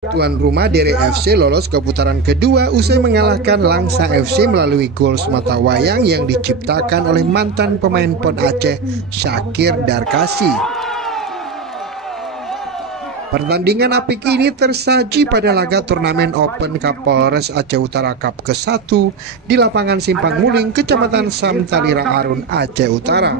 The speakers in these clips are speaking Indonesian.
Tuan rumah Dere FC lolos ke putaran kedua usai mengalahkan Langsa FC melalui gol semata wayang yang diciptakan oleh mantan pemain PON Aceh, Syakir Darkasi. Pertandingan apik ini tersaji pada laga turnamen Open Kapolres Aceh Utara Cup ke-1 di lapangan Simpang Muling, Kecamatan Samtalira Arun, Aceh Utara.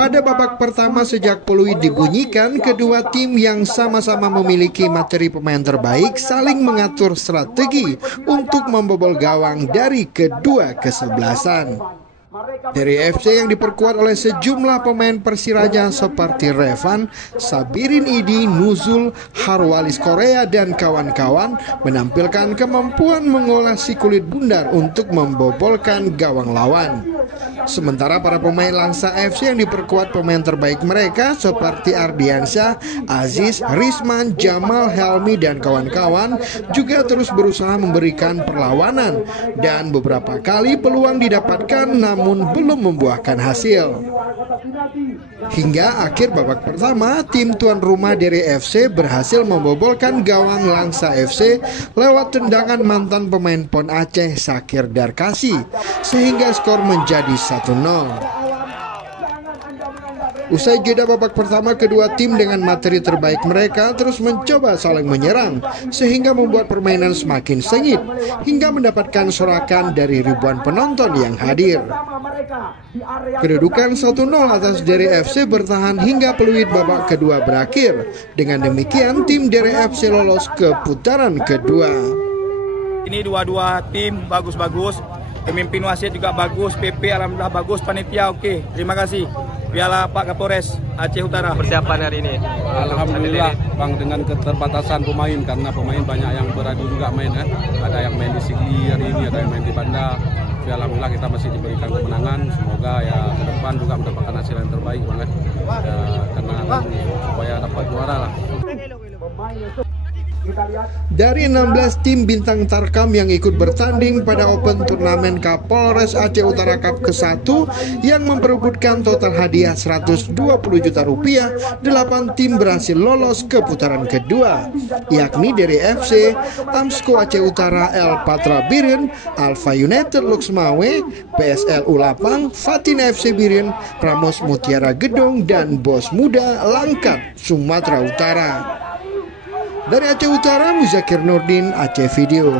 Pada babak pertama sejak peluit dibunyikan, kedua tim yang sama-sama memiliki materi pemain terbaik saling mengatur strategi untuk membobol gawang dari kedua kesebelasan. Dari FC yang diperkuat oleh sejumlah pemain Persiraja seperti Revan, Sabirin Idi, Nuzul, Harwalis Korea, dan kawan-kawan menampilkan kemampuan mengolah si kulit bundar untuk membobolkan gawang lawan. Sementara para pemain Langsa FC yang diperkuat pemain terbaik mereka seperti Ardiansyah, Aziz, Risman, Jamal, Helmi, dan kawan-kawan juga terus berusaha memberikan perlawanan dan beberapa kali peluang didapatkan namun belum membuahkan hasil. Hingga akhir babak pertama, tim tuan rumah Dere FC berhasil membobolkan gawang Langsa FC lewat tendangan mantan pemain PON Aceh, Syakir Darkasi, sehingga skor menjadi 1-0. Usai jeda babak pertama, kedua tim dengan materi terbaik mereka terus mencoba saling menyerang sehingga membuat permainan semakin sengit hingga mendapatkan sorakan dari ribuan penonton yang hadir. Kedudukan 1-0 atas Dere FC bertahan hingga peluit babak kedua berakhir. Dengan demikian tim Dere FC lolos ke putaran kedua. Ini dua-dua tim bagus-bagus, pemimpin wasit juga bagus, PP alhamdulillah bagus, panitia oke. Terima kasih. Piala Pak Kapolres Aceh Utara. Persiapan hari ini? Alhamdulillah Bang, dengan keterbatasan pemain karena pemain banyak yang beradu juga main kan. Ada yang main di Sigli hari ini, ada yang main di Banda. Tapi alhamdulillah kita masih diberikan kemenangan. Semoga ya ke depan juga mendapatkan hasil yang terbaik banget. Ya, karena supaya dapat juara lah. Dari 16 tim bintang Tarkam yang ikut bertanding pada Open Turnamen Kapolres Aceh Utara Cup ke-1 yang memperebutkan total hadiah 120 juta rupiah, 8 tim berhasil lolos ke putaran kedua, yakni dari FC, Amsko Aceh Utara, El Patra Biren, Alpha United Luxmawe, PSL Ulapang, Fatin FC Biren, Pramos Mutiara Gedong, dan Bos Muda Langkat, Sumatera Utara. Dari Aceh Utara, Muzakir Nurdin, Aceh Video.